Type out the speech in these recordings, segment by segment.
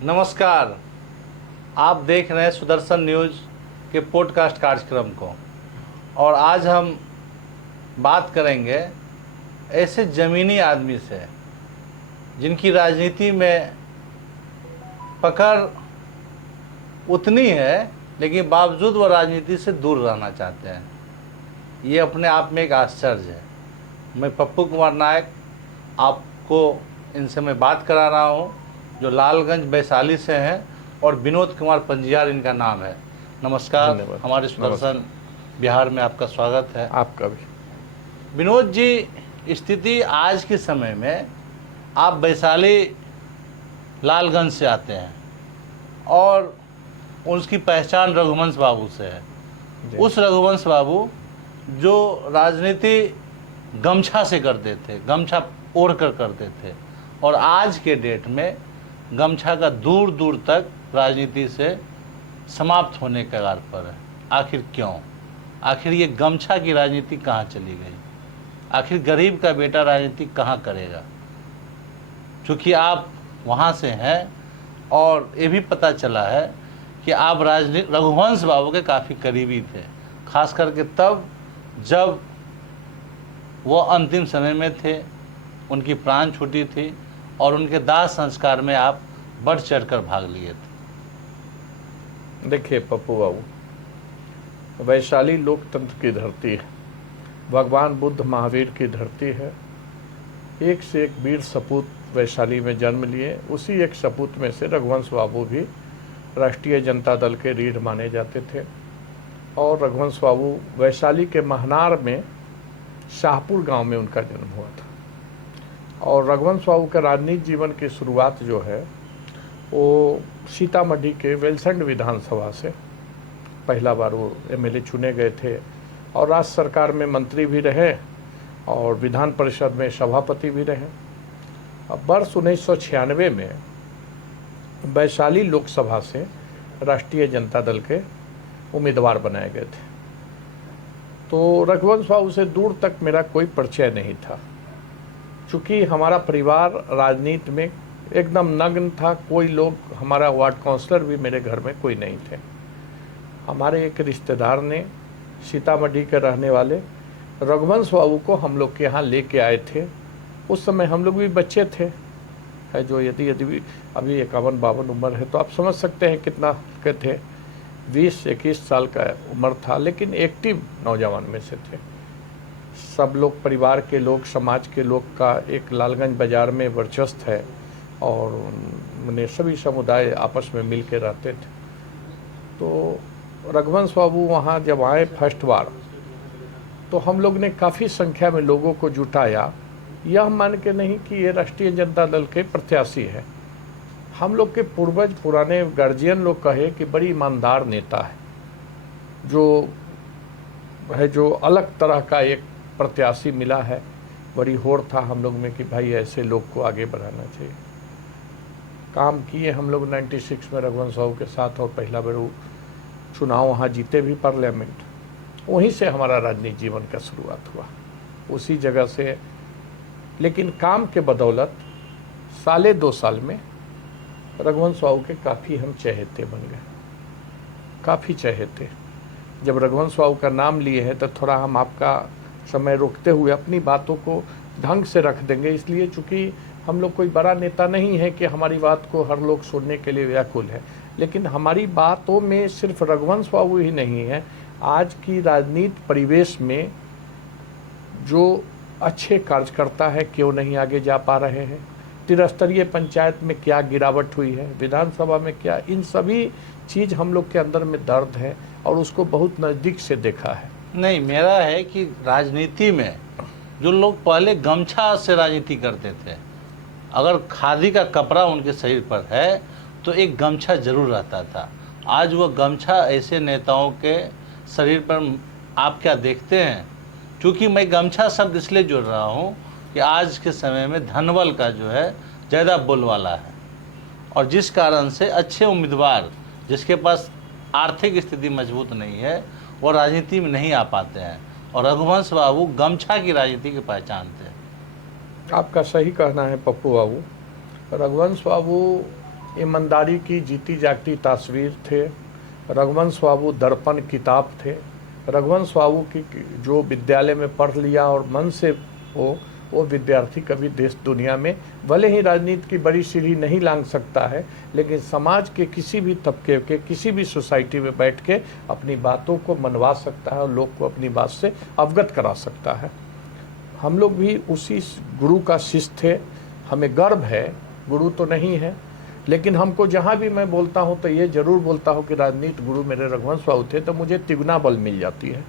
नमस्कार। आप देख रहे हैं सुदर्शन न्यूज़ के पॉडकास्ट कार्यक्रम को। और आज हम बात करेंगे ऐसे ज़मीनी आदमी से जिनकी राजनीति में पकड़ उतनी है लेकिन बावजूद वो राजनीति से दूर रहना चाहते हैं। ये अपने आप में एक आश्चर्य है। मैं पप्पू कुमार नायक आपको इनसे मैं बात करा रहा हूँ, जो लालगंज वैशाली से हैं, और विनोद कुमार पंजियार इनका नाम है। नमस्कार, हमारे सुदर्शन बिहार में आपका स्वागत है। आपका भी। विनोद जी, स्थिति आज के समय में आप वैशाली लालगंज से आते हैं और उसकी पहचान रघुवंश बाबू से है। उस रघुवंश बाबू जो राजनीति गमछा से करते थे, गमछा ओढ़ कर करते थे, और आज के डेट में गमछा का दूर दूर तक राजनीति से समाप्त होने के कगार पर है। आखिर क्यों? आखिर ये गमछा की राजनीति कहाँ चली गई? आखिर गरीब का बेटा राजनीति कहाँ करेगा? क्योंकि आप वहाँ से हैं और ये भी पता चला है कि आप रघुवंश बाबू के काफ़ी करीबी थे, खास करके तब जब वो अंतिम समय में थे, उनकी प्राण छूटी थी और उनके दाह संस्कार में आप बढ़ चढ़कर भाग लिए थे। देखिए पप्पू बाबू, वैशाली लोकतंत्र की धरती है, भगवान बुद्ध महावीर की धरती है। एक से एक वीर सपूत वैशाली में जन्म लिए। उसी एक सपूत में से रघुवंश बाबू भी राष्ट्रीय जनता दल के रीढ़ माने जाते थे। और रघुवंश बाबू वैशाली के महनार में शाहपुर गांव में उनका जन्म हुआ था। और रघुवंश बाबू का राजनीतिक जीवन की शुरुआत जो है वो सीतामढ़ी के वेलसंड विधानसभा से पहला बार वो एमएलए चुने गए थे और राज्य सरकार में मंत्री भी रहे और विधान परिषद में सभापति भी रहे। अब वर्ष 1996 में वैशाली लोकसभा से राष्ट्रीय जनता दल के उम्मीदवार बनाए गए थे। तो रघुवंश बाबू से दूर तक मेरा कोई परिचय नहीं था, चूँकि हमारा परिवार राजनीति में एकदम नग्न था। कोई लोग, हमारा वार्ड काउंसलर भी मेरे घर में कोई नहीं थे। हमारे एक रिश्तेदार ने, सीतामढ़ी के रहने वाले, रघुवंश बाबू को हम लोग के यहाँ लेके आए थे। उस समय हम लोग भी बच्चे थे, है जो यदि अभी 51-52 उम्र है तो आप समझ सकते हैं कितना के थे। 20-21 साल का उम्र था, लेकिन एक्टिव नौजवान में से थे। सब लोग, परिवार के लोग, समाज के लोग का एक लालगंज बाज़ार में वर्चस्व है और उन्हें सभी समुदाय आपस में मिल के रहते थे। तो रघुवंश बाबू वहाँ जब आए फर्स्ट बार, तो हम लोग ने काफ़ी संख्या में लोगों को जुटाया, यह मान के नहीं कि ये राष्ट्रीय जनता दल के प्रत्याशी है। हम लोग के पूर्वज, पुराने गार्जियन लोग कहे कि बड़ी ईमानदार नेता है, जो अलग तरह का एक प्रत्याशी मिला है। बड़ी होड़ था हम लोग में कि भाई ऐसे लोग को आगे बढ़ाना चाहिए। काम किए हम लोग 96 में रघुवंश बाबू के साथ, और पहला बार चुनाव वहाँ जीते भी पार्लियामेंट। वहीं से हमारा राजनीतिक जीवन का शुरुआत हुआ, उसी जगह से। लेकिन काम के बदौलत 2.5 साल में रघुवंश बाबू के काफ़ी हम चहेते बन गए, काफ़ी चहेते। जब रघुवंश बाबू का नाम लिए हैं तो थोड़ा हम आपका समय रोकते हुए अपनी बातों को ढंग से रख देंगे, इसलिए चूँकि हम लोग कोई बड़ा नेता नहीं है कि हमारी बात को हर लोग सुनने के लिए व्याकुल है। लेकिन हमारी बातों में सिर्फ रघुवंश बाबू ही नहीं है, आज की राजनीति परिवेश में जो अच्छे कार्यकर्ता है क्यों नहीं आगे जा पा रहे हैं, त्रिस्तरीय पंचायत में क्या गिरावट हुई है, विधानसभा में क्या, इन सभी चीज़ हम लोग के अंदर में दर्द है और उसको बहुत नज़दीक से देखा है। नहीं, मेरा है कि राजनीति में जो लोग पहले गमछा से राजनीति करते थे, अगर खादी का कपड़ा उनके शरीर पर है तो एक गमछा जरूर रहता था। आज वो गमछा ऐसे नेताओं के शरीर पर आप क्या देखते हैं? क्योंकि मैं गमछा शब्द इसलिए जोड़ रहा हूँ कि आज के समय में धनबल का जो है ज़्यादा बोलवाला है, और जिस कारण से अच्छे उम्मीदवार जिसके पास आर्थिक स्थिति मजबूत नहीं है वो राजनीति में नहीं आ पाते हैं। और रघुवंश बाबू गमछा की राजनीति की पहचान थे। आपका सही कहना है पप्पू बाबू। रघुवंश बाबू ईमानदारी की जीती जागती तस्वीर थे। रघुवंश बाबू दर्पण किताब थे। रघुवंश बाबू की जो विद्यालय में पढ़ लिया और मन से वो विद्यार्थी कभी देश दुनिया में भले ही राजनीति की बड़ी सीढ़ी नहीं लांघ सकता है, लेकिन समाज के किसी भी तबके के किसी भी सोसाइटी में बैठ के अपनी बातों को मनवा सकता है और लोग को अपनी बात से अवगत करा सकता है। हम लोग भी उसी गुरु का शिष्य थे। हमें गर्व है, गुरु तो नहीं है, लेकिन हमको जहाँ भी मैं बोलता हूँ तो ये जरूर बोलता हूँ कि राजनीति गुरु मेरे रघुवंश बाबू थे, तो मुझे तिगुना बल मिल जाती है।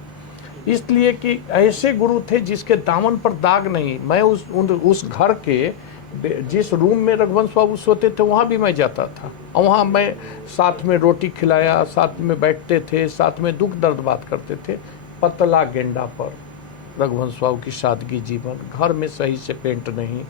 इसलिए कि ऐसे गुरु थे जिसके दामन पर दाग नहीं। मैं उस घर के जिस रूम में रघुवंश बाबू सोते थे वहाँ भी मैं जाता था, और वहाँ मैं साथ में रोटी खिलाया, साथ में बैठते थे, साथ में दुख दर्द बात करते थे। पतला गेंडा पर रघुवंश बाबू की सादगी जीवन, घर में सही से पेंट नहीं,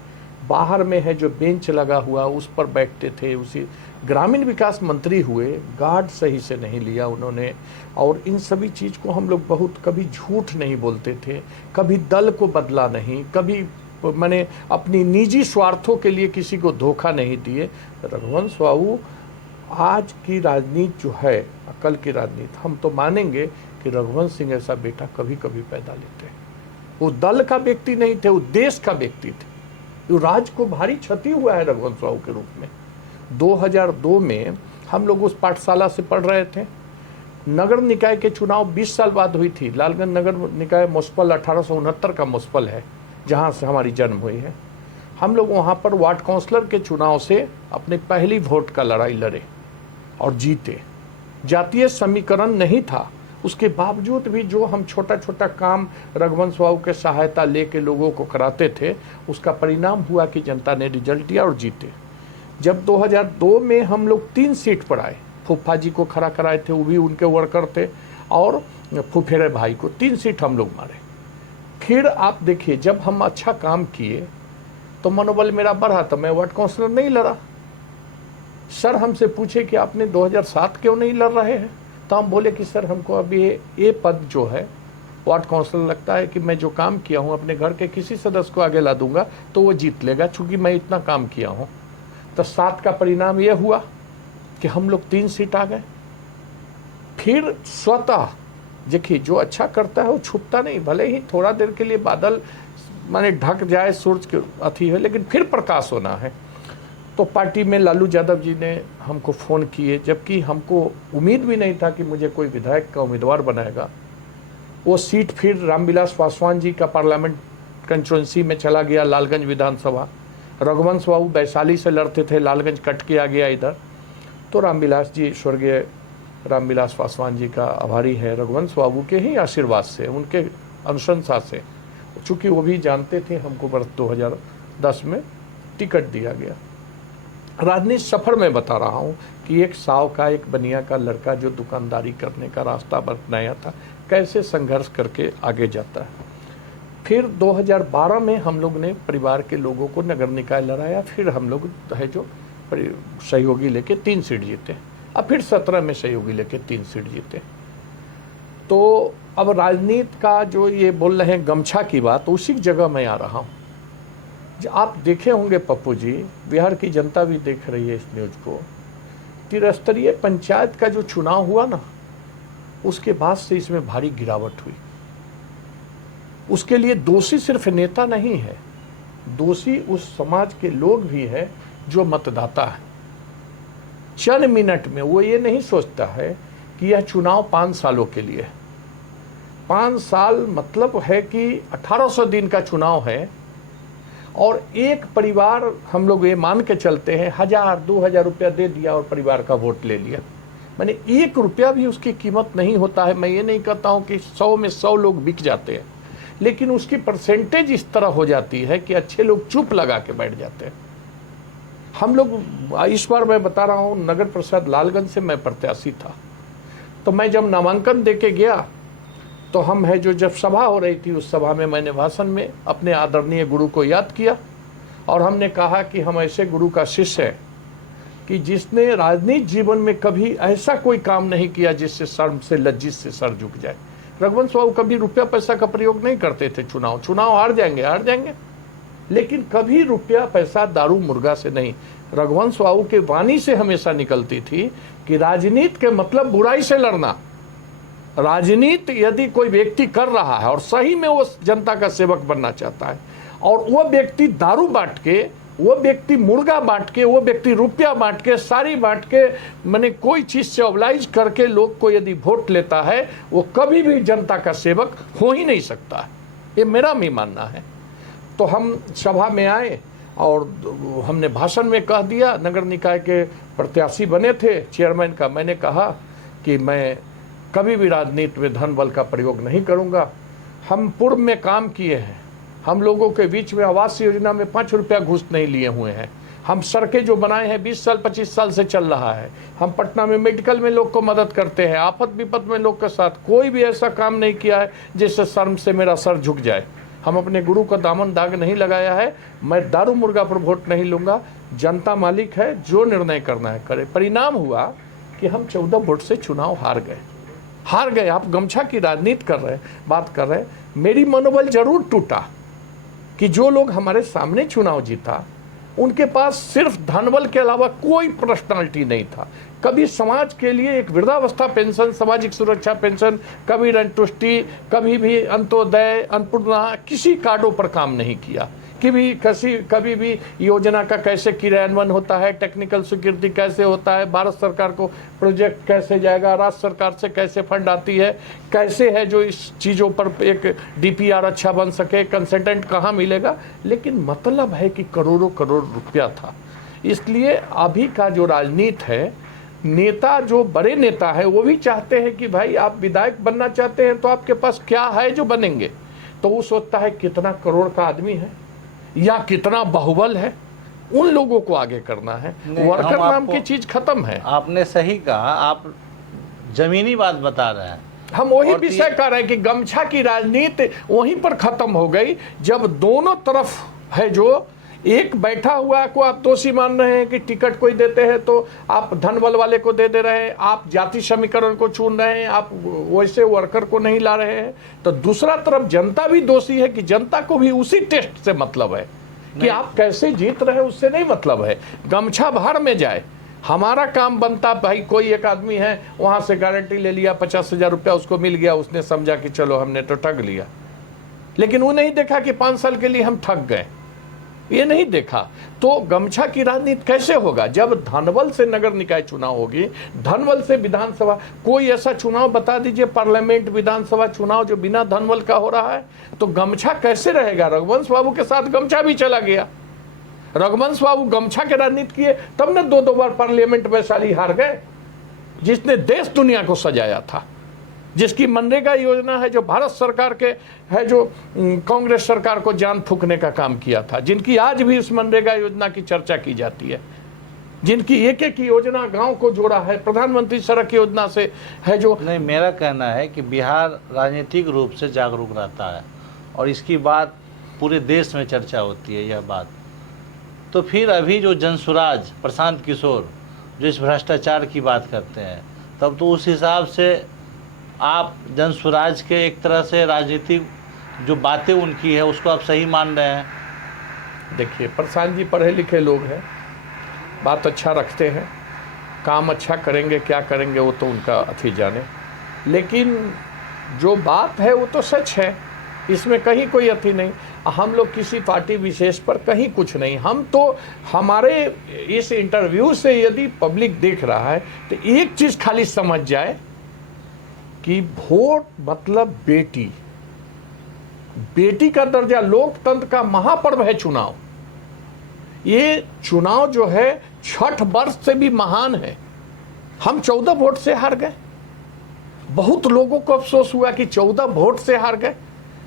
बाहर में है जो बेंच लगा हुआ उस पर बैठते थे। उसी ग्रामीण विकास मंत्री हुए, गार्ड सही से नहीं लिया उन्होंने। और इन सभी चीज़ को हम लोग बहुत, कभी झूठ नहीं बोलते थे, कभी दल को बदला नहीं, कभी मैंने अपनी निजी स्वार्थों के लिए किसी को धोखा नहीं दिए। रघुवंश बाबू आज की राजनीति जो है, कल की राजनीति, हम तो मानेंगे कि रघुवंश सिंह ऐसा बेटा कभी कभी पैदा लेते हैं। वो दल का व्यक्ति नहीं थे, वो देश का व्यक्ति थे। जो राज्य को भारी क्षति हुआ है रघुवंश बाबू के रूप में। 2002 में हम लोग उस पाठशाला से पढ़ रहे थे। नगर निकाय के चुनाव 20 साल बाद हुई थी। लालगंज नगर निकाय मुस्पल 1869 का मुस्पल है, जहाँ से हमारी जन्म हुई है। हम लोग वहाँ पर वार्ड काउंसलर के चुनाव से अपने पहली वोट का लड़ाई लड़े और जीते। जातीय समीकरण नहीं था, उसके बावजूद भी जो हम छोटा छोटा काम रघुवंश बाबू के सहायता लेके लोगों को कराते थे, उसका परिणाम हुआ कि जनता ने रिजल्ट दिया और जीते। जब 2002 में हम लोग 3 सीट पर आए, फूफा जी को खड़ा कराए थे, वो भी उनके वर्कर थे, और फुफेरे भाई को 3 सीट हम लोग मारे। फिर आप देखिए, जब हम अच्छा काम किए तो मनोबल मेरा बढ़ा, तो मैं वार्ड काउंसलर नहीं लड़ा। सर हमसे पूछे कि आपने 2007 क्यों नहीं लड़ रहे हैं, तो हम बोले कि सर हमको अभी ये पद जो है वार्ड काउंसलर लगता है कि मैं जो काम किया हूँ अपने घर के किसी सदस्य को आगे ला दूंगा तो वो जीत लेगा, चूंकि मैं इतना काम किया हूँ। तो 7 का परिणाम ये हुआ कि हम लोग 3 सीट आ गए। फिर स्वतः देखिए, जो अच्छा करता है वो छुपता नहीं, भले ही थोड़ा देर के लिए बादल माने ढक जाए, सूरज के अथी है, लेकिन फिर प्रकाश होना है। तो पार्टी में लालू यादव जी ने हमको फ़ोन किए, जबकि हमको उम्मीद भी नहीं था कि मुझे कोई विधायक का उम्मीदवार बनाएगा। वो सीट फिर रामविलास पासवान जी का पार्लियामेंट कंस्टिट्यूंसी में चला गया, लालगंज विधानसभा। रघुवंश बाबू वैशाली से लड़ते थे, लालगंज कट के आ गया इधर। तो रामविलास जी, स्वर्गीय रामविलास पासवान जी का आभारी है, रघुवंश बाबू के ही आशीर्वाद से, उनके अनुशंसा से, चूँकि वो भी जानते थे हमको वर्ष 2010 में टिकट दिया गया। राजनीति सफर में बता रहा हूँ कि एक साव का, एक बनिया का लड़का जो दुकानदारी करने का रास्ता अपनाया था, कैसे संघर्ष करके आगे जाता है। फिर 2012 में हम लोग ने परिवार के लोगों को नगर निकाय लड़ाया। फिर हम लोग है जो सहयोगी लेके 3 सीट जीते। अब फिर 17 में सहयोगी लेके 3 सीट जीते। तो अब राजनीति का जो ये बोल रहे हैं गमछा की बात, उसी जगह मैं आ रहा हूँ। आप देखे होंगे पप्पू जी, बिहार की जनता भी देख रही है इस न्यूज को, त्रिस्तरीय पंचायत का जो चुनाव हुआ ना, उसके बाद से इसमें भारी गिरावट हुई। उसके लिए दोषी सिर्फ नेता नहीं है, दोषी उस समाज के लोग भी है जो मतदाता है। चंद मिनट में वो ये नहीं सोचता है कि यह चुनाव 5 सालों के लिए है। 5 साल मतलब है कि 1800 दिन का चुनाव है, और एक परिवार, हम लोग ये मान के चलते हैं, 1000-2000 रुपया दे दिया और परिवार का वोट ले लिया। मैंने 1 रुपया भी उसकी कीमत नहीं होता है। मैं ये नहीं कहता हूँ कि 100 में 100 लोग बिक जाते हैं, लेकिन उसकी परसेंटेज इस तरह हो जाती है कि अच्छे लोग चुप लगा के बैठ जाते हैं। हम लोग, इस बार मैं बता रहा हूँ, नगर परिषद लालगंज से मैं प्रत्याशी था। तो मैं जब नामांकन दे के गया तो हम है जो, जब सभा हो रही थी, उस सभा में मैंने भाषण में अपने आदरणीय गुरु को याद किया, और हमने कहा कि हम ऐसे गुरु का शिष्य है कि जिसने राजनीतिक जीवन में कभी ऐसा कोई काम नहीं किया जिससे शर्म से, लज्जित से सर झुक जाए। रघुवंश बाबू कभी रुपया पैसा का प्रयोग नहीं करते थे। चुनाव हार जाएंगे, लेकिन कभी रुपया पैसा दारू मुर्गा से नहीं। रघुवंश बाबू के वाणी से हमेशा निकलती थी कि राजनीति के मतलब बुराई से लड़ना। राजनीति यदि कोई व्यक्ति कर रहा है और सही में वो जनता का सेवक बनना चाहता है, और वो व्यक्ति दारू बांट के, वो व्यक्ति मुर्गा बांट के, वो व्यक्ति रुपया बांट के, साड़ी बांट के, मैंने कोई चीज से ऑब्लाइज करके लोग को यदि वोट लेता है, वो कभी भी जनता का सेवक हो ही नहीं सकता। ये मेरा भी मानना है। तो हम सभा में आए और हमने भाषण में कह दिया, नगर निकाय के प्रत्याशी बने थे चेयरमैन का, मैंने कहा कि मैं कभी भी राजनीति में धन बल का प्रयोग नहीं करूंगा। हम पूर्व में काम किए हैं, हम लोगों के बीच में आवास योजना में 5 रुपया घूस नहीं लिए हुए हैं। हम सड़कें जो बनाए हैं 20 साल 25 साल से चल रहा है। हम पटना में मेडिकल में लोग को मदद करते हैं, आफत विपत में लोग के साथ कोई भी ऐसा काम नहीं किया है जिससे शर्म से मेरा सर झुक जाए। हम अपने गुरु का दामन दाग नहीं लगाया है। मैं दारू मुर्गा पर वोट नहीं लूंगा। जनता मालिक है, जो निर्णय करना है करे। परिणाम हुआ कि हम 14 वोट से चुनाव हार गए। आप गमछा की राजनीति कर रहे, बात कर रहे, मेरी मनोबल जरूर टूटा कि जो लोग हमारे सामने चुनाव जीता उनके पास सिर्फ धनबल के अलावा कोई पर्सनालिटी नहीं था। कभी समाज के लिए एक वृद्धावस्था पेंशन, सामाजिक सुरक्षा पेंशन, कभी अंतुष्टि, कभी भी अंत्योदय, अन्नपूर्णा, किसी कार्डों पर काम नहीं किया। कभी भी योजना का कैसे क्रियान्वयन होता है, टेक्निकल स्वीकृति कैसे होता है, भारत सरकार को प्रोजेक्ट कैसे जाएगा, राज्य सरकार से कैसे फंड आती है, कैसे है जो इस चीज़ों पर एक डीपीआर अच्छा बन सके, कंसल्टेंट कहाँ मिलेगा। लेकिन मतलब है कि करोड़ों करोड़ रुपया था। इसलिए अभी का जो राजनीति है, नेता जो बड़े नेता है वो भी चाहते हैं कि भाई आप विधायक बनना चाहते हैं तो आपके पास क्या है जो बनेंगे। तो वो सोचता है कितना करोड़ का आदमी है या कितना बाहुबल है, उन लोगों को आगे करना है। वर्कर नाम की चीज खत्म है। आपने सही कहा, आप जमीनी बात बता रहे हैं। हम वही विषय कर रहे हैं कि गमछा की राजनीति वहीं पर खत्म हो गई जब दोनों तरफ है जो एक बैठा हुआ को आप दोषी मान रहे हैं कि टिकट कोई देते हैं तो आप धन बल वाले को दे रहे हैं, आप जाति समीकरण को चुन रहे हैं, आप वैसे वर्कर को नहीं ला रहे हैं। तो दूसरा तरफ जनता भी दोषी है कि जनता को भी उसी टेस्ट से मतलब है कि आप कैसे जीत रहे हैं, उससे नहीं मतलब है। गमछा बाहर में जाए, हमारा काम बनता भाई कोई एक आदमी है वहां से गारंटी ले लिया, 50,000 रुपया उसको मिल गया, उसने समझा कि चलो हमने तो ठग लिया। लेकिन वो नहीं देखा कि 5 साल के लिए हम ठग गए, ये नहीं देखा। तो गमछा की राजनीति कैसे होगा जब धनबल से नगर निकाय चुनाव होगी, धनबल से विधानसभा। कोई ऐसा चुनाव बता दीजिए, पार्लियामेंट, विधानसभा चुनाव जो बिना धनबल का हो रहा है, तो गमछा कैसे रहेगा। रघुवंश बाबू के साथ गमछा भी चला गया। रघुवंश बाबू गमछा के राजनीति किए तब न 2 बार पार्लियामेंट वैशाली हार गए, जिसने देश दुनिया को सजाया था, जिसकी मनरेगा योजना है जो भारत सरकार के है, जो कांग्रेस सरकार को जान फूकने का काम किया था, जिनकी आज भी उस मनरेगा योजना की चर्चा की जाती है, जिनकी एक एक योजना गांव को जोड़ा है, प्रधानमंत्री सड़क योजना से है जो। नहीं, मेरा कहना है कि बिहार राजनीतिक रूप से जागरूक रहता है और इसकी बात पूरे देश में चर्चा होती है यह बात। तो फिर अभी जो जनसुराज प्रशांत किशोर जो इस भ्रष्टाचार की बात करते हैं, तब तो उस हिसाब से आप जनसुराज के एक तरह से राजनीतिक जो बातें उनकी है उसको आप सही मान रहे हैं। देखिए, प्रशांत जी पढ़े लिखे लोग हैं, बात अच्छा रखते हैं, काम अच्छा करेंगे, क्या करेंगे वो तो उनका अथी जाने। लेकिन जो बात है वो तो सच है, इसमें कहीं कोई अथी नहीं। हम लोग किसी पार्टी विशेष पर कहीं कुछ नहीं। हम तो हमारे इस इंटरव्यू से यदि पब्लिक देख रहा है तो एक चीज़ खाली समझ जाए कि वोट मतलब बेटी, बेटी का दर्जा, लोकतंत्र का महापर्व है चुनाव। ये चुनाव जो है 60 वर्ष से भी महान है। हम 14 वोट से हार गए। बहुत लोगों को अफसोस हुआ कि 14 वोट से हार गए।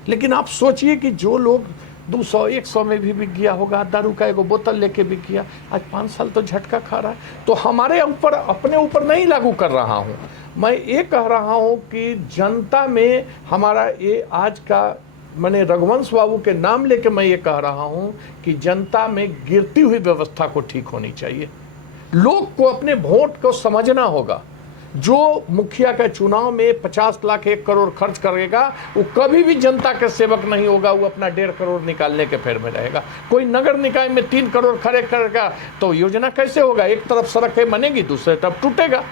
लेकिन आप सोचिए कि जो लोग 200-100 में भी बिक गया होगा, दारू का एगो बोतल लेके बिक गया, आज 5 साल तो झटका खा रहा है। तो हमारे ऊपर, अपने ऊपर नहीं लागू कर रहा हूं मैं, ये कह रहा हूं कि जनता में हमारा ये आज का, मैंने रघुवंश बाबू के नाम लेके मैं ये कह रहा हूं कि जनता में गिरती हुई व्यवस्था को ठीक होनी चाहिए। लोग को अपने वोट को समझना होगा। जो मुखिया का चुनाव में 50 लाख 1 करोड़ खर्च करेगा वो कभी भी जनता के सेवक नहीं होगा, वो अपना 1.5 करोड़ निकालने के फेर में रहेगा। कोई नगर निकाय में 3 करोड़ खर्च करेगा तो योजना कैसे होगा? एक तरफ सड़कें बनेगी, दूसरे तरफ टूटेगा,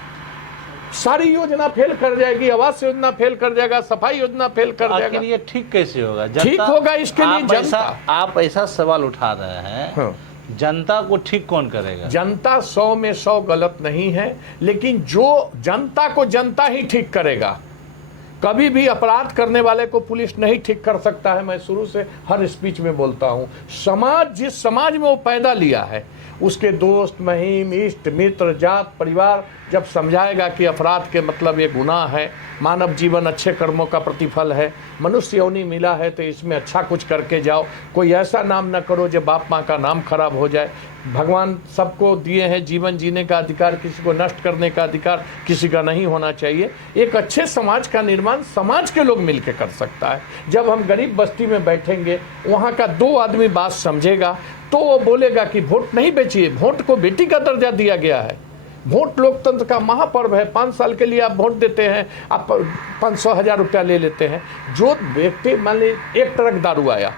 सारी योजना फेल कर जाएगी, आवास योजना फेल कर जाएगा, सफाई योजना फेल कर जाएगा। ये ठीक कैसे होगा? ठीक होगा इसके लिए जनता। आप ऐसा सवाल उठा रहे हैं, हाँ। जनता को ठीक कौन करेगा? जनता 100 में 100 गलत नहीं है, लेकिन जो जनता को जनता ही ठीक करेगा। कभी भी अपराध करने वाले को पुलिस नहीं ठीक कर सकता है। मैं शुरू से हर स्पीच में बोलता हूं, समाज जिस समाज में वो पैदा लिया है, उसके दोस्त महिम इष्ट मित्र जात परिवार जब समझाएगा कि अपराध के मतलब ये गुनाह है, मानव जीवन अच्छे कर्मों का प्रतिफल है, मनुष्य योनि मिला है तो इसमें अच्छा कुछ करके जाओ, कोई ऐसा नाम न करो जो बाप माँ का नाम खराब हो जाए, भगवान सबको दिए हैं जीवन जीने का अधिकार, किसी को नष्ट करने का अधिकार किसी का नहीं होना चाहिए। एक अच्छे समाज का निर्माण समाज के लोग मिलकर कर सकता है। जब हम गरीब बस्ती में बैठेंगे, वहाँ का 2 आदमी बात समझेगा तो वो बोलेगा कि वोट नहीं बेचिए, वोट को बेटी का दर्जा दिया गया है। वोट लोकतंत्र का महापर्व है, 5 साल के लिए आप वोट देते हैं, आप 500,000 रुपया ले लेते हैं। जो व्यक्ति मान लीजिए 1 ट्रक दारू आया,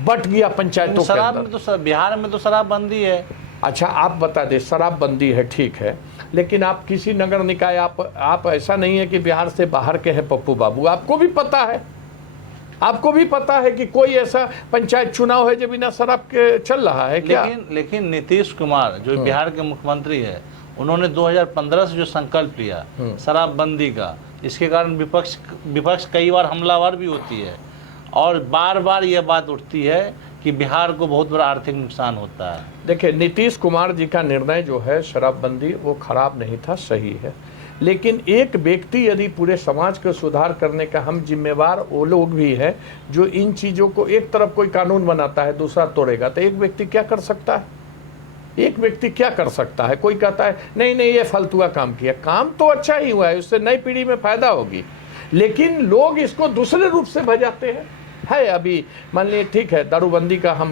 बट गया पंचायतों के शराब अंदर, में तो बिहार में तो शराबबंदी है। अच्छा आप बता दें, शराबबंदी है ठीक है, लेकिन आप किसी नगर निकाय आप ऐसा नहीं है कि बिहार से बाहर के हैं पप्पू बाबू, आपको भी पता है, आपको भी पता है कि कोई ऐसा पंचायत चुनाव है जो बिना शराब के चल रहा है क्या? लेकिन नीतीश कुमार जो बिहार के मुख्यमंत्री है, उन्होंने 2015 से जो संकल्प लिया शराबबंदी का, इसके कारण विपक्ष कई बार हमलावर भी होती है और बार बार यह बात उठती है कि बिहार को बहुत बड़ा आर्थिक नुकसान होता है। देखिए नीतीश कुमार जी का निर्णय जो है शराबबंदी, वो खराब नहीं था, सही है, लेकिन एक व्यक्ति यदि पूरे समाज को सुधार करने का, हम जिम्मेवार वो लोग भी हैं जो इन चीज़ों को, एक तरफ कोई कानून बनाता है दूसरा तोड़ेगा, तो एक व्यक्ति क्या कर सकता है? एक व्यक्ति क्या कर सकता है? कोई कहता है नहीं नहीं ये फालतुआ काम किया, काम तो अच्छा ही हुआ है, उससे नई पीढ़ी में फायदा होगी, लेकिन लोग इसको दूसरे रूप से भजाते हैं। है अभी मान लीजिए ठीक है, दारूबंदी का हम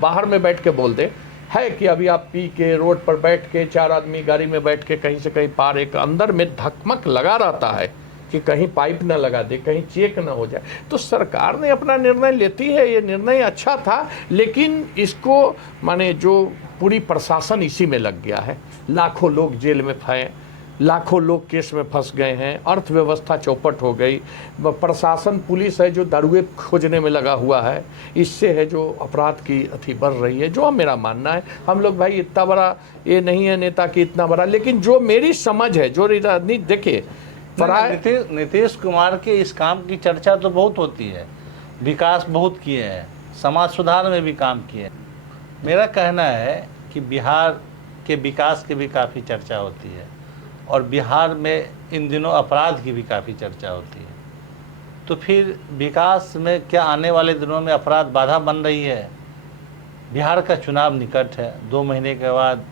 बाहर में बैठ के बोल दें, है कि अभी आप पी के रोड पर बैठ के 4 आदमी गाड़ी में बैठ के कहीं से कहीं पार, एक अंदर में धकमक लगा रहता है कि कहीं पाइप ना लगा दे, कहीं चेक ना हो जाए। तो सरकार ने अपना निर्णय लेती है, ये निर्णय अच्छा था, लेकिन इसको माने जो पूरी प्रशासन इसी में लग गया है, लाखों लोग जेल में फंसे, लाखों लोग केस में फंस गए हैं, अर्थव्यवस्था चौपट हो गई, प्रशासन पुलिस है जो दारुए खोजने में लगा हुआ है, इससे है जो अपराध की अति बढ़ रही है। जो मेरा मानना है, हम लोग भाई इतना बड़ा ये नहीं है नेता कि इतना बड़ा, लेकिन जो मेरी समझ है, जो राजनीति देखिए, नीतीश कुमार के इस काम की चर्चा तो बहुत होती है, विकास बहुत किए हैं, समाज सुधार में भी काम किए। मेरा कहना है कि बिहार के विकास की भी काफ़ी चर्चा होती है और बिहार में इन दिनों अपराध की भी काफ़ी चर्चा होती है, तो फिर विकास में क्या आने वाले दिनों में अपराध बाधा बन रही है? बिहार का चुनाव निकट है, 2 महीने के बाद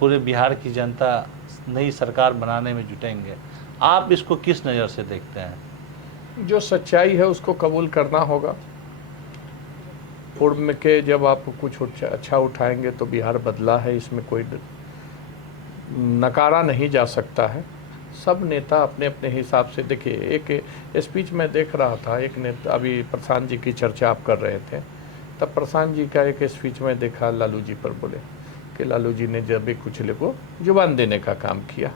पूरे बिहार की जनता नई सरकार बनाने में जुटेंगे। आप इसको किस नज़र से देखते हैं? जो सच्चाई है उसको कबूल करना होगा। पूर्व में के जब आप कुछ अच्छा उठाएंगे तो बिहार बदला है, इसमें कोई नकारा नहीं जा सकता है। सब नेता अपने अपने हिसाब से, देखिए एक स्पीच में देख रहा था, एक नेता, अभी प्रशांत जी की चर्चा आप कर रहे थे, तब प्रशांत जी का एक स्पीच में देखा लालू जी पर बोले कि लालू जी ने जब भी कुछ को जुबान देने का काम किया।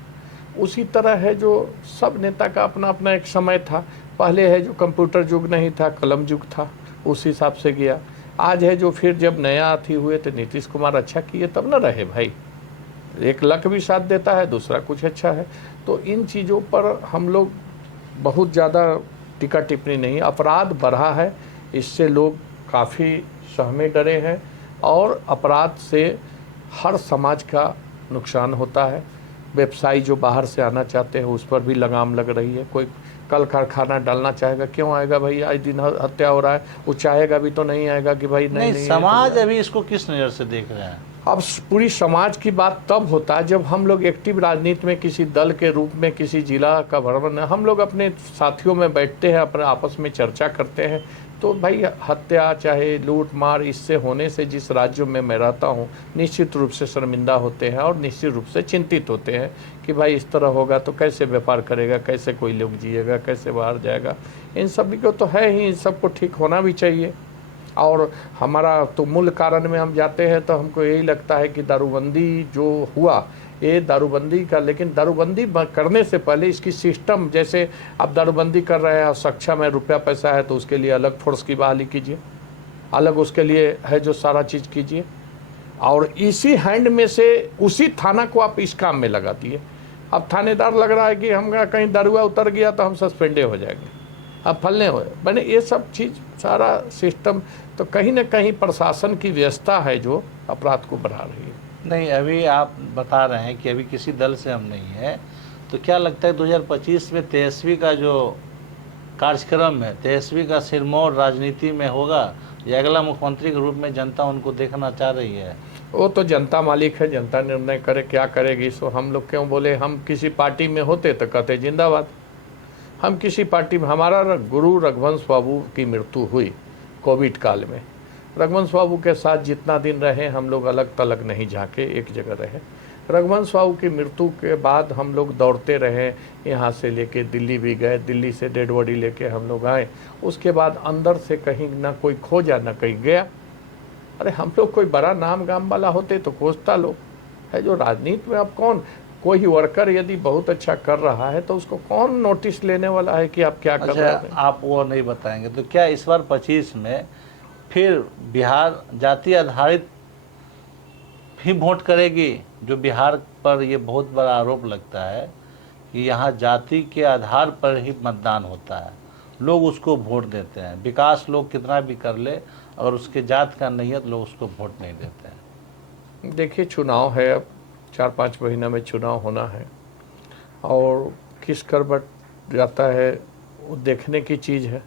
उसी तरह है जो सब नेता का अपना अपना एक समय था। पहले है जो कंप्यूटर युग नहीं था, कलम युग था, उस हिसाब से गया। आज है जो फिर जब नया अथी हुए तो नीतीश कुमार अच्छा किए तब न रहे भाई, एक लक भी साथ देता है, दूसरा कुछ अच्छा है। तो इन चीज़ों पर हम लोग बहुत ज़्यादा टीका टिप्पणी नहीं। अपराध बढ़ा है, इससे लोग काफ़ी सहमे डरे हैं और अपराध से हर समाज का नुकसान होता है। व्यवसायी जो बाहर से आना चाहते हैं उस पर भी लगाम लग रही है। कोई कल कारखाना डालना चाहेगा, क्यों आएगा भाई? आज दिन हत्या हो रहा है, वो चाहेगा भी तो नहीं आएगा कि भाई नहीं समाज तो अभी इसको किस नज़र से देख रहे हैं? अब पूरी समाज की बात तब होता है जब हम लोग एक्टिव राजनीति में किसी दल के रूप में किसी जिला का भ्रमण, हम लोग अपने साथियों में बैठते हैं, अपने आपस में चर्चा करते हैं, तो भाई हत्या चाहे लूट मार इससे होने से जिस राज्यों में मैं रहता हूँ निश्चित रूप से शर्मिंदा होते हैं और निश्चित रूप से चिंतित होते हैं कि भाई इस तरह होगा तो कैसे व्यापार करेगा, कैसे कोई लोग जिएगा, कैसे बाहर जाएगा। इन सभी को तो है ही, इन सबको ठीक होना भी चाहिए। और हमारा तो मूल कारण में हम जाते हैं तो हमको यही लगता है कि दारूबंदी जो हुआ ये दारूबंदी का, लेकिन दारूबंदी करने से पहले इसकी सिस्टम, जैसे आप दारूबंदी कर रहे हैं, सक्षम है, रुपया पैसा है, तो उसके लिए अलग फोर्स की बहाली कीजिए, अलग उसके लिए है जो सारा चीज़ कीजिए, और इसी हैंड में से उसी थाना को आप इस काम में लगा दिए। अब थानेदार लग रहा है कि हम कहीं दारुआ उतर गया तो हम सस्पेंडे हो जाएंगे, अब फलने हो मैंने ये सब चीज़ सारा सिस्टम, तो कहीं ना कहीं प्रशासन की व्यवस्था है जो अपराध को बढ़ा रही है। नहीं, अभी आप बता रहे हैं कि अभी किसी दल से हम नहीं है, तो क्या लगता है 2025 में तेजस्वी का जो कार्यक्रम है, तेजस्वी का सिरमौर राजनीति में होगा या अगला मुख्यमंत्री के रूप में जनता उनको देखना चाह रही है? वो तो जनता मालिक है, जनता निर्णय करे क्या करेगी। सो हम लोग क्यों बोले, हम किसी पार्टी में होते तो कहते जिंदाबाद। हम किसी पार्टी में, हमारा गुरु रघुवंश बाबू की मृत्यु हुई कोविड काल में, रघुवंश बाबू के साथ जितना दिन रहे हम लोग अलग तलग नहीं झाँके, एक जगह रहे। रघुवंश बाबू की मृत्यु के बाद हम लोग दौड़ते रहे, यहाँ से लेके दिल्ली भी गए, दिल्ली से डेड बॉडी लेके हम लोग आए। उसके बाद अंदर से कहीं ना कोई खोजा ना कहीं गया। अरे हम लोग कोई बड़ा नाम गाम वाला होते तो खोजता लोग है। जो राजनीति में अब कौन, कोई वर्कर यदि बहुत अच्छा कर रहा है तो उसको कौन नोटिस लेने वाला है कि आप क्या कर रहे हैं। आप वो नहीं बताएंगे तो क्या इस बार 25 में फिर बिहार जाति आधारित भी वोट करेगी? जो बिहार पर ये बहुत बड़ा आरोप लगता है कि यहाँ जाति के आधार पर ही मतदान होता है, लोग उसको वोट देते हैं। विकास लोग कितना भी कर ले, अगर उसके जात का नहीं है तो लोग उसको वोट नहीं देते हैं। देखिए चुनाव है, अब 4-5 महीना में चुनाव होना है और किस करवट जाता है वो देखने की चीज़ है।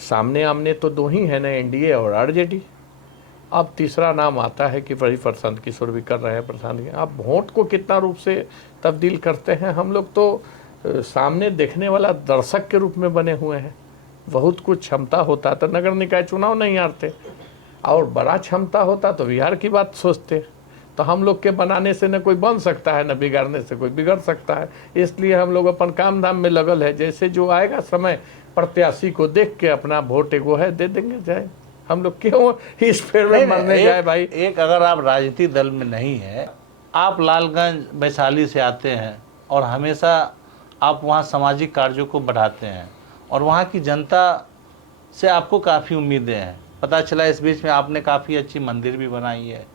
सामने आमने तो दो ही है ना, एनडीए और आरजेडी। अब तीसरा नाम आता है कि वही प्रशांत किशोर भी कर रहे हैं, प्रशांत। अब वोट को कितना रूप से तब्दील करते हैं, हम लोग तो सामने देखने वाला दर्शक के रूप में बने हुए हैं। बहुत कुछ क्षमता होता तो नगर निकाय चुनाव नहीं हारते, और बड़ा क्षमता होता तो बिहार की बात सोचते। तो हम लोग के बनाने से न कोई बन सकता है, न बिगाड़ने से कोई बिगड़ सकता है। इसलिए हम लोग अपन काम धाम में लगल है। जैसे जो आएगा समय, प्रत्याशी को देख के अपना वोट एगो है दे देंगे जाए। हम लोग क्यों इस फेर में मरने जाए भाई। एक अगर आप राजनीतिक दल में नहीं है, आप लालगंज वैशाली से आते हैं और हमेशा आप वहाँ सामाजिक कार्यों को बढ़ाते हैं और वहाँ की जनता से आपको काफ़ी उम्मीदें हैं। पता चला इस बीच में आपने काफ़ी अच्छी मंदिर भी बनाई है,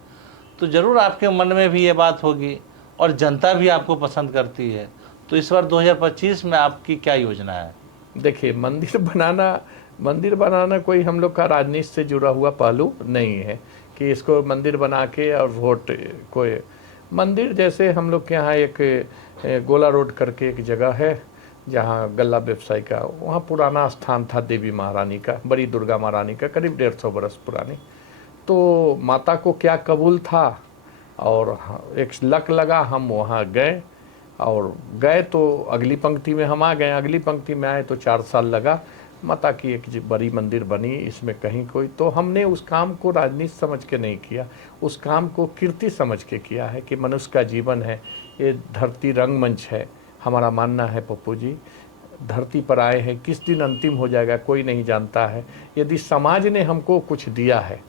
तो ज़रूर आपके मन में भी ये बात होगी और जनता भी आपको पसंद करती है। तो इस बार 2025 में आपकी क्या योजना है? देखिए मंदिर बनाना कोई हम लोग का राजनीति से जुड़ा हुआ पहलू नहीं है कि इसको मंदिर बना के और वोट। कोई मंदिर जैसे हम लोग के यहाँ एक गोला रोड करके एक जगह है जहाँ गल्ला व्यवसायी का, वहाँ पुराना स्थान था देवी महारानी का, बड़ी दुर्गा महारानी का, करीब 150 बरस पुरानी। तो माता को क्या कबूल था और एक लक लगा, हम वहाँ गए और गए तो अगली पंक्ति में हम आ गए। अगली पंक्ति में आए तो 4 साल लगा। माता की एक बड़ी मंदिर बनी, इसमें कहीं कोई, तो हमने उस काम को राजनीति समझ के नहीं किया, उस काम को कीर्ति समझ के किया है कि मनुष्य का जीवन है, ये धरती रंगमंच है। हमारा मानना है पप्पू जी, धरती पर आए हैं, किस दिन अंतिम हो जाएगा कोई नहीं जानता है। यदि समाज ने हमको कुछ दिया है,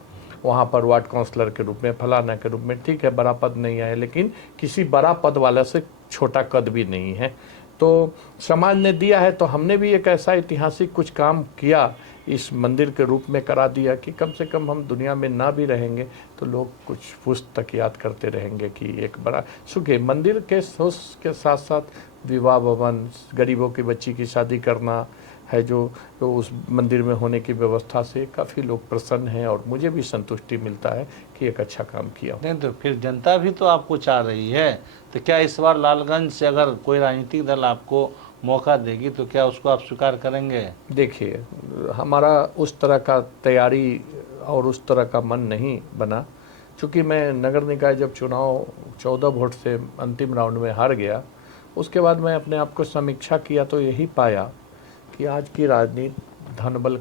वहाँ पर वार्ड काउंसलर के रूप में, फलाना के रूप में, ठीक है बड़ा पद नहीं आया, लेकिन किसी बड़ा पद वाला से छोटा कद भी नहीं है। तो समाज ने दिया है तो हमने भी एक ऐसा ऐतिहासिक कुछ काम किया, इस मंदिर के रूप में करा दिया कि कम से कम हम दुनिया में ना भी रहेंगे तो लोग कुछ पुस्तक याद करते रहेंगे कि एक बड़ा सुख है। मंदिर के साथ साथ विवाह भवन, गरीबों की बच्ची की शादी करना है जो उस मंदिर में होने की व्यवस्था से काफ़ी लोग प्रसन्न हैं और मुझे भी संतुष्टि मिलता है कि एक अच्छा काम किया। नहीं तो फिर जनता भी तो आपको चाह रही है, तो क्या इस बार लालगंज से अगर कोई राजनीतिक दल आपको मौका देगी तो क्या उसको आप स्वीकार करेंगे? देखिए हमारा उस तरह का तैयारी और उस तरह का मन नहीं बना, चूँकि मैं नगर निकाय जब चुनाव 14 वोट से अंतिम राउंड में हार गया, उसके बाद मैं अपने आप को समीक्षा किया तो यही पाया कि आज की राजनीति धन बल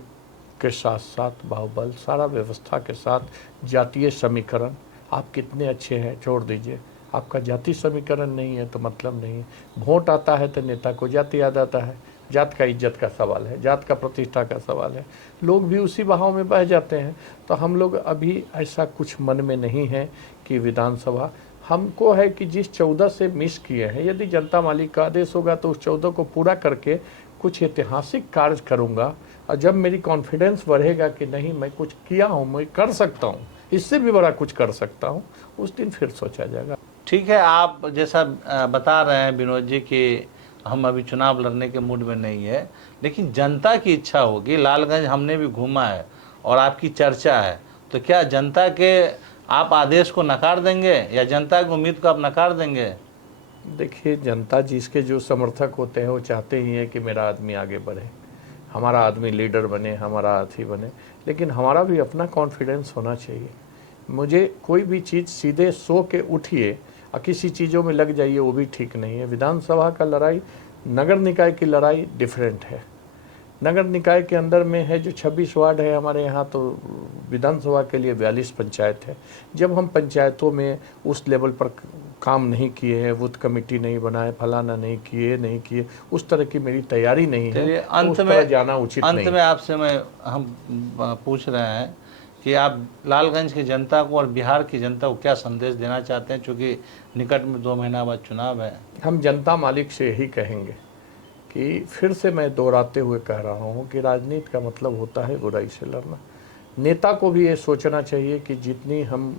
के साथ साथ बाहुबल, सारा व्यवस्था के साथ जातीय समीकरण, आप कितने अच्छे हैं छोड़ दीजिए, आपका जाति समीकरण नहीं है तो मतलब नहीं है। वोट आता है तो नेता को जाति याद आता है, जात का इज्जत का सवाल है, जात का प्रतिष्ठा का सवाल है, लोग भी उसी बहाव में बह जाते हैं। तो हम लोग अभी ऐसा कुछ मन में नहीं है कि विधानसभा हमको है कि जिस 14 से मिस किए हैं, यदि जनता मालिक का आदेश होगा तो उस 14 को पूरा करके कुछ ऐतिहासिक कार्य करूंगा। और जब मेरी कॉन्फिडेंस बढ़ेगा कि नहीं मैं कुछ किया हूँ, मैं कर सकता हूँ, इससे भी बड़ा कुछ कर सकता हूँ, उस दिन फिर सोचा जाएगा। ठीक है, आप जैसा बता रहे हैं विनोद जी कि हम अभी चुनाव लड़ने के मूड में नहीं है, लेकिन जनता की इच्छा होगी। लालगंज हमने भी घूमा है और आपकी चर्चा है, तो क्या जनता के आप आदेश को नकार देंगे या जनता की उम्मीद को आप नकार देंगे? देखिए, जनता जिसके जो समर्थक होते हैं वो चाहते ही हैं कि मेरा आदमी आगे बढ़े, हमारा आदमी लीडर बने, हमारा अथी बने, लेकिन हमारा भी अपना कॉन्फिडेंस होना चाहिए। मुझे कोई भी चीज़ सीधे सो के उठिए और किसी चीज़ों में लग जाइए, वो भी ठीक नहीं है। विधानसभा का लड़ाई, नगर निकाय की लड़ाई डिफरेंट है। नगर निकाय के अंदर में है जो 26 वार्ड है हमारे यहाँ, तो विधानसभा के लिए 42 पंचायत है। जब हम पंचायतों में उस लेवल पर काम नहीं किए हैं, बूथ कमेटी नहीं बनाए, फलाना नहीं किए, उस तरह की मेरी तैयारी नहीं है, अंत तो में जाना उचित नहीं। अंत में आपसे हम पूछ रहे हैं कि आप लालगंज की जनता को और बिहार की जनता को क्या संदेश देना चाहते हैं, चूँकि निकट में 2 महीना बाद चुनाव है? हम जनता मालिक से यही कहेंगे कि फिर से मैं दोहराते हुए कह रहा हूँ कि राजनीति का मतलब होता है बुराई से लड़ना। नेता को भी ये सोचना चाहिए कि जितनी हम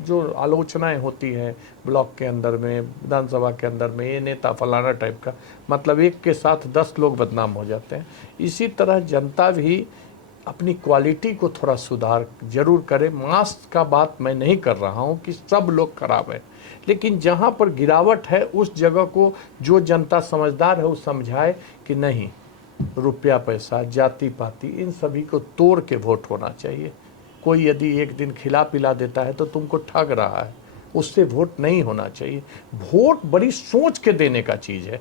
जो आलोचनाएं होती हैं ब्लॉक के अंदर में, विधानसभा के अंदर में, ये नेता फलाना टाइप का, मतलब एक के साथ 10 लोग बदनाम हो जाते हैं। इसी तरह जनता भी अपनी क्वालिटी को थोड़ा सुधार जरूर करे। मास का बात मैं नहीं कर रहा हूँ कि सब लोग खराब है, लेकिन जहाँ पर गिरावट है उस जगह को जो जनता समझदार है वो समझाए कि नहीं, रुपया पैसा, जाति पाति, इन सभी को तोड़ के वोट होना चाहिए। कोई यदि एक दिन खिला पिला देता है तो तुमको ठग रहा है, उससे वोट नहीं होना चाहिए। वोट बड़ी सोच के देने का चीज़ है।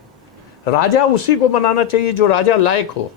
राजा उसी को बनाना चाहिए जो राजा लायक हो।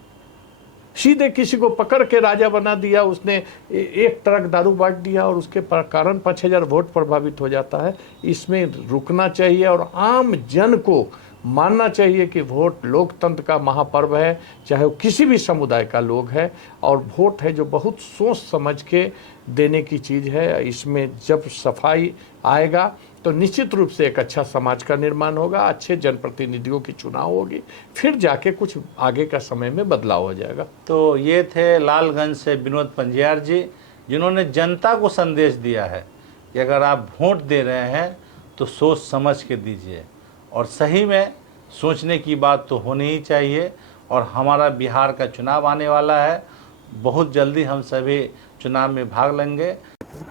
सीधे किसी को पकड़ के राजा बना दिया, उसने एक ट्रक दारू बांट दिया और उसके कारण 5000 वोट प्रभावित हो जाता है। इसमें रुकना चाहिए और आम जन को मानना चाहिए कि वोट लोकतंत्र का महापर्व है, चाहे वो किसी भी समुदाय का लोग है, और वोट है जो बहुत सोच समझ के देने की चीज़ है। इसमें जब सफाई आएगा तो निश्चित रूप से एक अच्छा समाज का निर्माण होगा, अच्छे जनप्रतिनिधियों की चुनाव होगी, फिर जाके कुछ आगे का समय में बदलाव हो जाएगा। तो ये थे लालगंज से विनोद पंजियार जी, जिन्होंने जनता को संदेश दिया है कि अगर आप वोट दे रहे हैं तो सोच समझ के दीजिए, और सही में सोचने की बात तो होनी ही चाहिए। और हमारा बिहार का चुनाव आने वाला है, बहुत जल्दी हम सभी चुनाव में भाग लेंगे,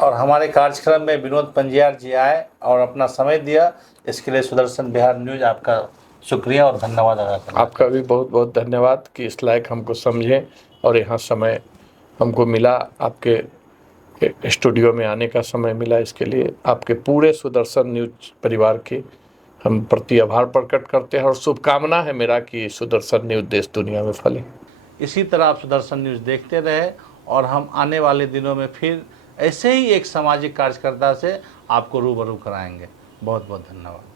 और हमारे कार्यक्रम में विनोद पंजियार जी आए और अपना समय दिया, इसके लिए सुदर्शन बिहार न्यूज़ आपका शुक्रिया और धन्यवाद अदा करता हूं। आपका भी बहुत बहुत धन्यवाद कि इस लायक हमको समझें और यहाँ समय हमको मिला, आपके स्टूडियो में आने का समय मिला, इसके लिए आपके पूरे सुदर्शन न्यूज़ परिवार के हम प्रति आभार प्रकट करते हैं, और शुभकामना है मेरा कि सुदर्शन न्यूज़ देश दुनिया में फले। इसी तरह आप सुदर्शन न्यूज़ देखते रहे, और हम आने वाले दिनों में फिर ऐसे ही एक सामाजिक कार्यकर्ता से आपको रूबरू कराएंगे। बहुत बहुत धन्यवाद।